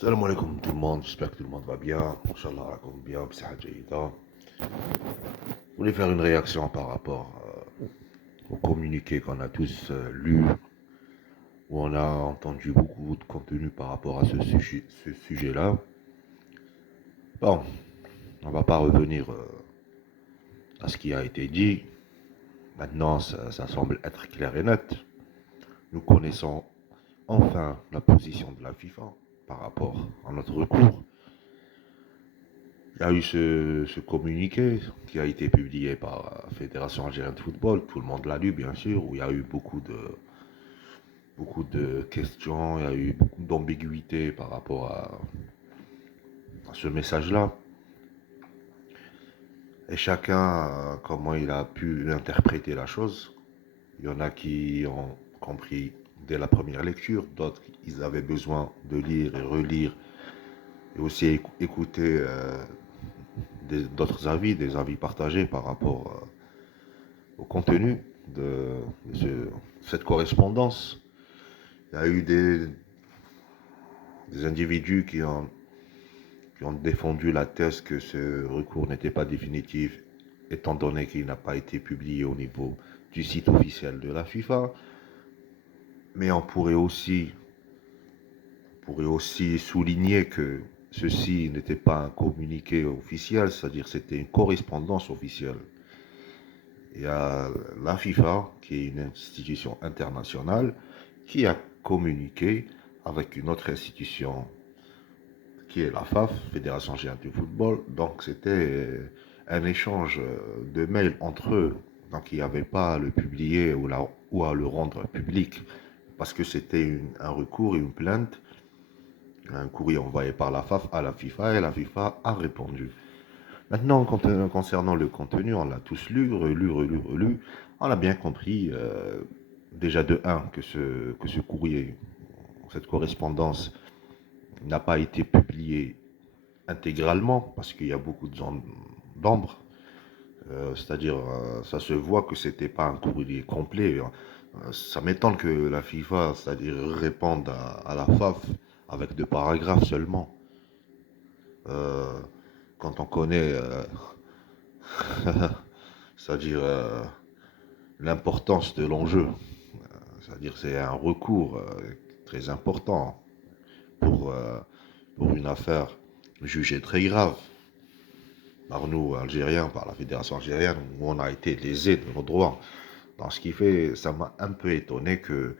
Salam alaikum tout le monde, j'espère que tout le monde va bien. Inch'Allah, raconte bien, bsiha jayyida. Je voulais faire une réaction par rapport au communiqué qu'on a tous lu, où on a entendu beaucoup de contenu par rapport à ce sujet-là. Bon, on va pas revenir à ce qui a été dit. Maintenant, ça semble être clair et net. Nous connaissons enfin la position de la FIFA par rapport à notre recours. Il y a eu ce communiqué qui a été publié par la Fédération algérienne de football. Tout le monde l'a lu, bien sûr, où il y a eu beaucoup de questions, il y a eu beaucoup d'ambiguïté par rapport à ce message-là. Et chacun, comment il a pu interpréter la chose. Il y en a qui ont compris dès la première lecture, d'autres, ils avaient besoin de lire et relire et aussi écouter d'autres avis, des avis partagés par rapport au contenu de cette correspondance. Il y a eu des individus qui ont défendu la thèse que ce recours n'était pas définitif, étant donné qu'il n'a pas été publié au niveau du site officiel de la FIFA. Mais on pourrait aussi souligner que ceci n'était pas un communiqué officiel, c'est-à-dire c'était une correspondance officielle. Il y a la FIFA, qui est une institution internationale, qui a communiqué avec une autre institution qui est la FAF, Fédération algérienne de football. Donc c'était un échange de mails entre eux. Donc il n'y avait pas à le publier ou à le rendre public parce que c'était un recours et une plainte, un courrier envoyé par la FAF à la FIFA et la FIFA a répondu. Maintenant, concernant le contenu, on l'a tous lu, relu, relu, relu. On a bien compris, déjà de un, que ce courrier, cette correspondance, n'a pas été publiée intégralement, parce qu'il y a beaucoup de zones d'ombre. C'est-à-dire, ça se voit que c'était pas un courrier complet. Ça m'étonne que la FIFA, c'est-à-dire, réponde à la FAF avec 2 paragraphes seulement. Euh, Quand on connaît, c'est-à-dire l'importance de l'enjeu. C'est-à-dire c'est un recours très important pour, euh, pour une affaire jugée très grave par nous, Algériens, par la Fédération algérienne, où on a été lésés de nos droits. Donc, ce qui fait, ça m'a un peu étonné que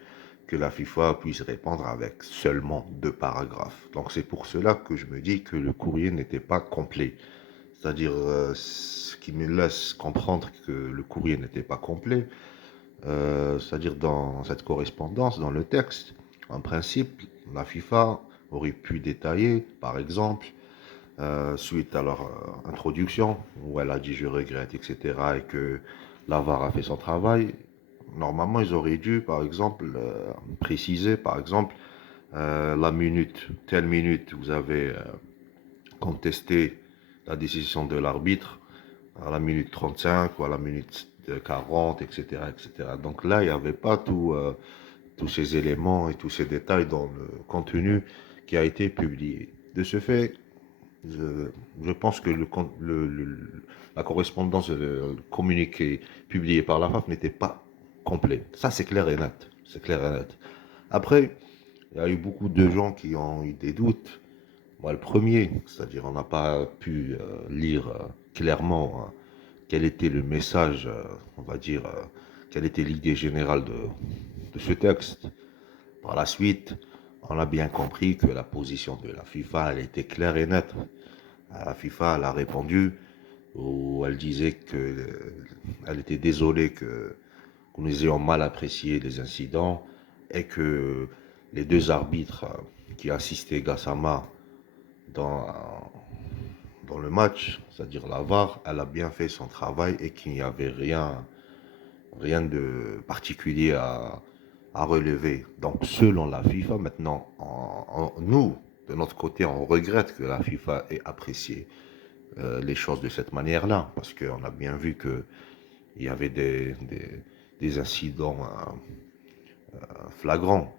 la FIFA puisse répondre avec seulement 2 paragraphes. Donc, c'est pour cela que je me dis que le courrier n'était pas complet. C'est-à-dire, ce qui me laisse comprendre que le courrier n'était pas complet, c'est-à-dire dans cette correspondance, dans le texte, en principe, la FIFA aurait pu détailler, par exemple, suite à leur introduction, où elle a dit je regrette, etc., et que la VAR a fait son travail, normalement ils auraient dû, par exemple, préciser, par exemple, la minute, telle minute, vous avez contesté la décision de l'arbitre, à la minute 35 ou à la minute 40, etc. etc. Donc là, il n'y avait pas tous ces éléments et tous ces détails dans le contenu qui a été publié. De ce fait, je, je pense que la correspondance, le communiqué publié par la FAF n'était pas complet. Ça, c'est clair et net. C'est clair et net. Après, il y a eu beaucoup de gens qui ont eu des doutes. Moi, le premier, c'est-à-dire on n'a pas pu lire clairement quel était le message, on va dire, quelle était l'idée générale de ce texte. Par la suite, on a bien compris que la position de la FIFA, elle était claire et nette. La FIFA, elle a répondu, où elle disait qu'elle était désolée que nous ayons mal apprécié les incidents et que les 2 arbitres qui assistaient Gassama dans, dans le match, c'est-à-dire la VAR, elle a bien fait son travail et qu'il n'y avait rien de particulier à relever. Donc, selon la FIFA, maintenant, nous, de notre côté, on regrette que la FIFA ait apprécié les choses de cette manière-là, parce qu'on a bien vu qu'il y avait des incidents flagrants.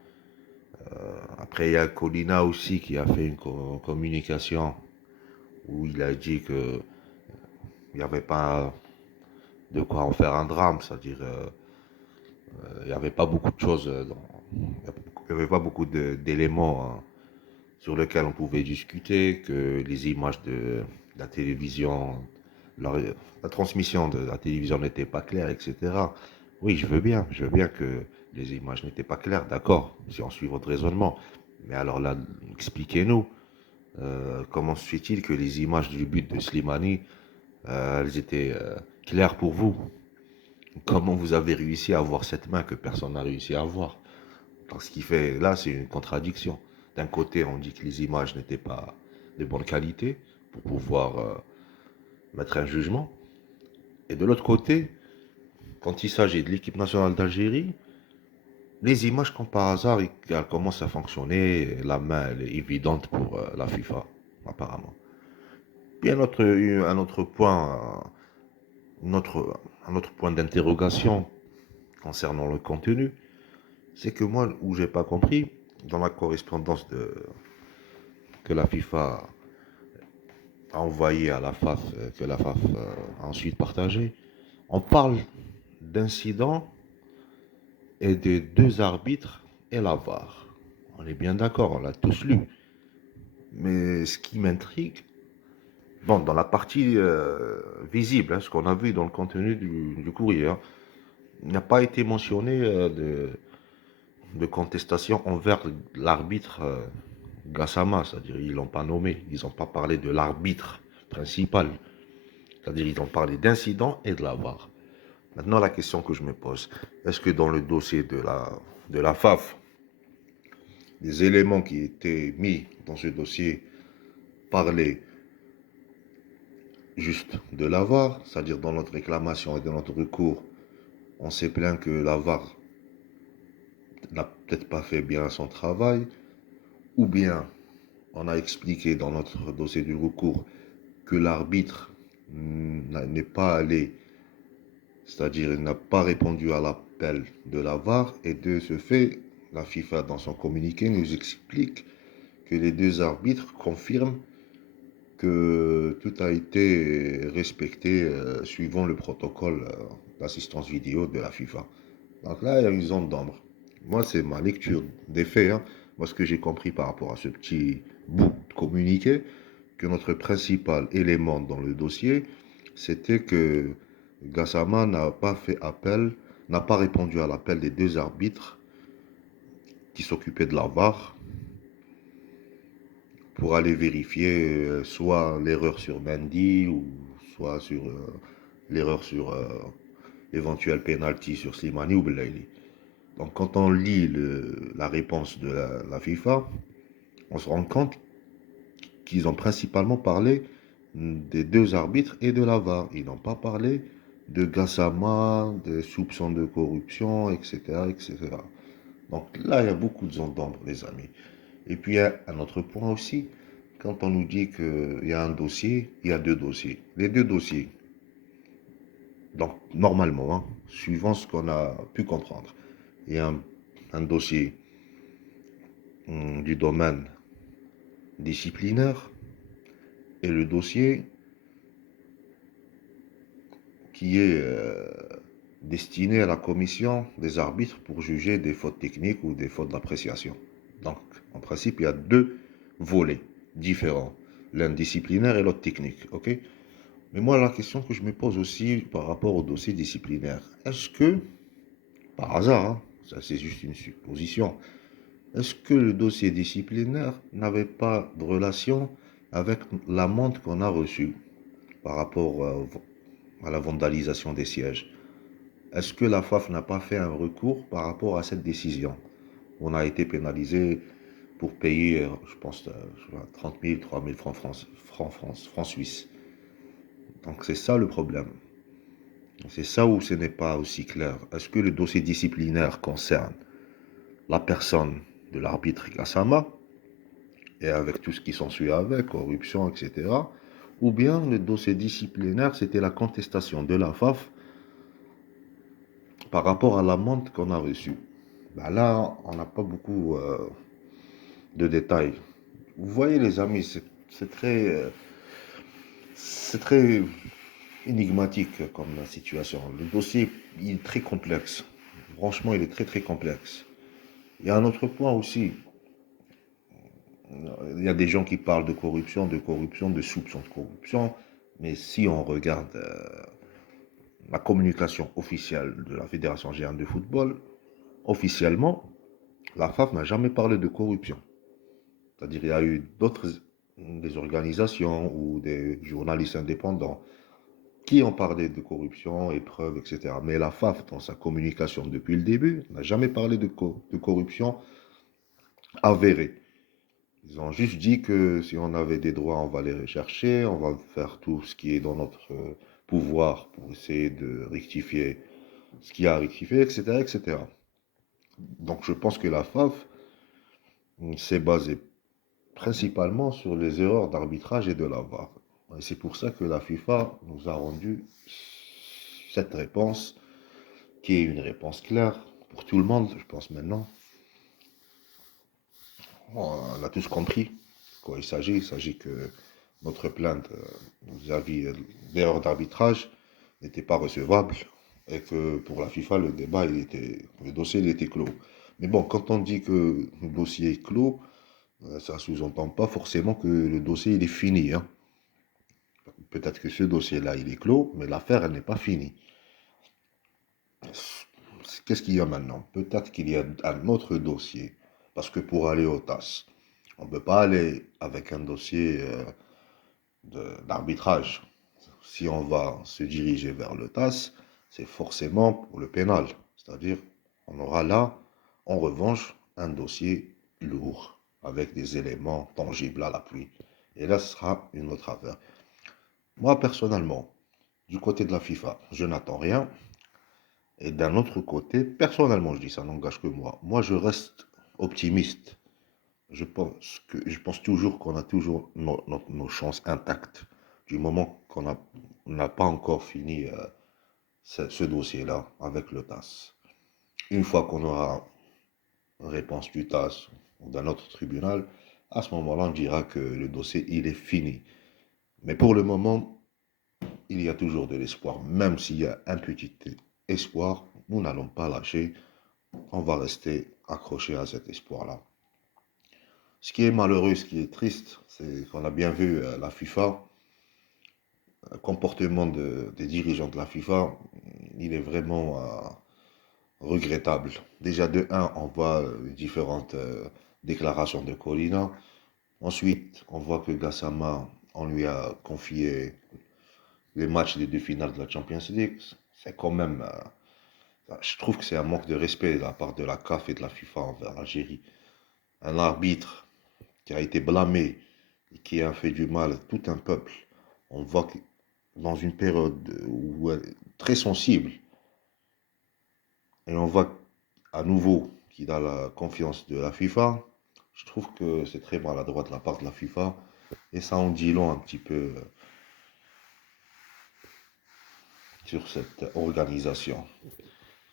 Après, il y a Colina aussi qui a fait une communication où il a dit que il n'y avait pas de quoi en faire un drame, c'est-à-dire il n'y avait pas beaucoup de choses, il n'y avait pas beaucoup d'éléments hein, sur lesquels on pouvait discuter, que les images de la télévision, la, la transmission de la télévision n'était pas claire, etc. Oui, je veux bien que les images n'étaient pas claires, d'accord, si on suit votre raisonnement. Mais alors là, expliquez-nous, comment se fait-il que les images du but de Slimani, elles étaient claires pour vous? Comment vous avez réussi à voir cette main que personne n'a réussi à voir? Donc, ce qui fait, là, c'est une contradiction. D'un côté, on dit que les images n'étaient pas de bonne qualité pour pouvoir mettre un jugement. Et de l'autre côté, quand il s'agit de l'équipe nationale d'Algérie, les images, comme par hasard, elles commencent à fonctionner. La main, elle est évidente pour la FIFA, apparemment. Puis un autre point, un autre point d'interrogation concernant le contenu, c'est que moi, où j'ai pas compris, dans la correspondance que la FIFA a envoyée à la FAF, que la FAF a ensuite partagé, on parle d'incidents et de deux arbitres et la VAR. On est bien d'accord, on l'a tous lu. Mais ce qui m'intrigue, bon, dans la partie visible, hein, ce qu'on a vu dans le contenu du courrier, hein, il n'a pas été mentionné de contestation envers l'arbitre Gassama, c'est-à-dire ils l'ont pas nommé, ils n'ont pas parlé de l'arbitre principal, c'est-à-dire ils ont parlé d'incident et de la VAR. Maintenant, la question que je me pose, est-ce que dans le dossier de la FAF, les éléments qui étaient mis dans ce dossier parlaient juste de la VAR, c'est-à-dire dans notre réclamation et dans notre recours, on s'est plaint que la VAR n'a peut-être pas fait bien son travail, ou bien on a expliqué dans notre dossier du recours que l'arbitre n'est pas allé, c'est-à-dire il n'a pas répondu à l'appel de la VAR, et de ce fait, la FIFA dans son communiqué nous explique que les deux arbitres confirment que tout a été respecté suivant le protocole d'assistance vidéo de la FIFA. Donc là, il y a une zone d'ombre. Moi, c'est ma lecture des faits. Hein. Moi, ce que j'ai compris par rapport à ce petit bout de communiqué, que notre principal élément dans le dossier, c'était que Gassama n'a pas fait appel, n'a pas répondu à l'appel des deux arbitres qui s'occupaient de la VAR pour aller vérifier soit l'erreur sur Mendy ou soit sur l'erreur sur l'éventuel penalty sur Slimani ou Belaïli. Donc quand on lit la réponse de la FIFA, on se rend compte qu'ils ont principalement parlé des deux arbitres et de la VAR. Ils n'ont pas parlé de Gassama, des soupçons de corruption, etc., etc. Donc là, il y a beaucoup de zones d'ombre, les amis. Et puis, il y a un autre point aussi. Quand on nous dit qu'il y a un dossier, il y a deux dossiers. Les deux dossiers, donc normalement, hein, suivant ce qu'on a pu comprendre, il y a un dossier du domaine disciplinaire et le dossier qui est destiné à la commission des arbitres pour juger des fautes techniques ou des fautes d'appréciation. Donc, en principe, il y a deux volets différents, l'un disciplinaire et l'autre technique, ok? Mais moi, la question que je me pose aussi par rapport au dossier disciplinaire, est-ce que, par hasard, hein, ça c'est juste une supposition, est-ce que le dossier disciplinaire n'avait pas de relation avec l'amende qu'on a reçue par rapport à la vandalisation des sièges? Est-ce que la FAF n'a pas fait un recours par rapport à cette décision? On a été pénalisé pour payer, je pense, 30 000, 3 000 francs suisses. Donc c'est ça le problème. C'est ça où ce n'est pas aussi clair. Est-ce que le dossier disciplinaire concerne la personne de l'arbitre Gassama, et avec tout ce qui s'ensuit avec, corruption, etc. Ou bien le dossier disciplinaire, c'était la contestation de la FAF par rapport à l'amende qu'on a reçue. Ben là, on n'a pas beaucoup de détails. Vous voyez, les amis, c'est très énigmatique comme situation. Le dossier, il est très complexe. Franchement, il est très très complexe. Il y a un autre point aussi. Il y a des gens qui parlent de corruption, de soupçons de corruption. Mais si on regarde la communication officielle de la Fédération algérienne de football, officiellement, la FAF n'a jamais parlé de corruption. C'est-à-dire, il y a eu des organisations ou des journalistes indépendants qui ont parlé de corruption, épreuves, etc. Mais la FAF, dans sa communication depuis le début, n'a jamais parlé de corruption avérée. Ils ont juste dit que si on avait des droits, on va les rechercher, on va faire tout ce qui est dans notre pouvoir pour essayer de rectifier ce qui a rectifié, etc., etc. Donc je pense que la FAF s'est basée principalement sur les erreurs d'arbitrage et de la VAR. Et c'est pour ça que la FIFA nous a rendu cette réponse, qui est une réponse claire pour tout le monde, je pense maintenant. On a tous compris de quoi il s'agit. Il s'agit que notre plainte vis-à-vis d'erreurs d'arbitrage n'était pas recevable et que pour la FIFA, le dossier il était clos. Mais bon, quand on dit que le dossier est clos, ça ne sous-entend pas forcément que le dossier il est fini, hein. Peut-être que ce dossier-là, il est clos, mais l'affaire, elle n'est pas finie. Qu'est-ce qu'il y a maintenant? Peut-être qu'il y a un autre dossier. Parce que pour aller au TAS, on ne peut pas aller avec un dossier d'arbitrage. Si on va se diriger vers le TAS, c'est forcément pour le pénal. C'est-à-dire, on aura là, en revanche, un dossier lourd, avec des éléments tangibles à l'appui. Et là, ce sera une autre affaire. Moi, personnellement, du côté de la FIFA, je n'attends rien. Et d'un autre côté, personnellement, je dis ça n'engage que moi. Moi, je reste optimiste. Je pense toujours qu'on a toujours nos chances intactes du moment qu'on n'a pas encore fini ce dossier-là avec le TAS. Une fois qu'on aura une réponse du TAS ou d'un autre tribunal, à ce moment-là, on dira que le dossier, il est fini. Mais pour le moment, il y a toujours de l'espoir. Même s'il y a un petit espoir, nous n'allons pas lâcher. On va rester accroché à cet espoir-là. Ce qui est malheureux, ce qui est triste, c'est qu'on a bien vu la FIFA, le comportement des dirigeants de la FIFA, il est vraiment regrettable. Déjà de un, on voit différentes déclarations de Colina. Ensuite, on voit que Gassama, on lui a confié les matchs des deux finales de la Champions League. C'est quand même, je trouve que c'est un manque de respect de la part de la CAF et de la FIFA envers l'Algérie. Un arbitre qui a été blâmé et qui a fait du mal à tout un peuple. On voit que dans une période très sensible, et on voit à nouveau qu'il a la confiance de la FIFA. Je trouve que c'est très maladroit de la part de la FIFA et ça en dit long un petit peu sur cette organisation.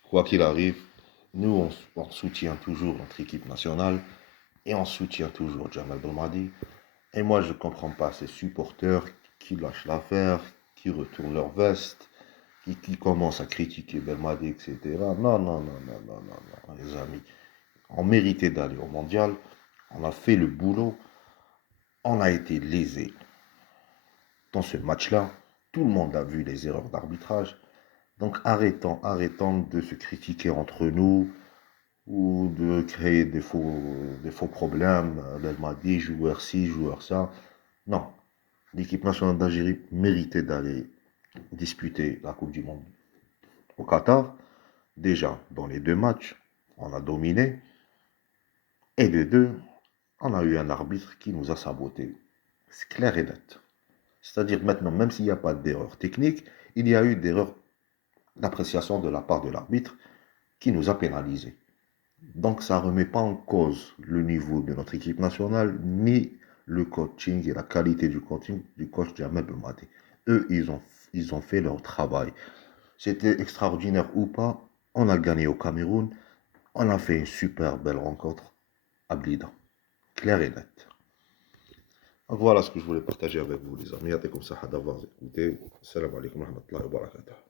Quoi qu'il arrive, nous on soutient toujours notre équipe nationale et on soutient toujours Jamal Belmadi. Et moi, je ne comprends pas ces supporters qui lâchent l'affaire, qui retournent leur veste, qui commencent à critiquer Belmadi, etc. Non, non, non, non, non, non, non, les amis. On méritait d'aller au mondial, on a fait le boulot, on a été lésés. Dans ce match-là, tout le monde a vu les erreurs d'arbitrage. Donc arrêtons de se critiquer entre nous ou de créer des faux problèmes. Belmadi, joueur ci, joueur ça. Non, l'équipe nationale d'Algérie méritait d'aller disputer la Coupe du Monde au Qatar. Déjà, dans les deux matchs, on a dominé. Et de deux, on a eu un arbitre qui nous a saboté. C'est clair et net. C'est-à-dire maintenant, même s'il n'y a pas d'erreur technique, il y a eu d'erreur d'appréciation de la part de l'arbitre qui nous a pénalisés. Donc ça ne remet pas en cause le niveau de notre équipe nationale, ni le coaching et la qualité du coaching du coach Jamel Belmadi. Eux, ils ont fait leur travail. C'était extraordinaire ou pas, on a gagné au Cameroun, on a fait une super belle rencontre à Blida. clair et net. Donc voilà ce que je voulais partager avec vous, les amis. Yatikoum saha d'avoir écouté. Salam alaikum wa rahmatullahi wa barakatuh.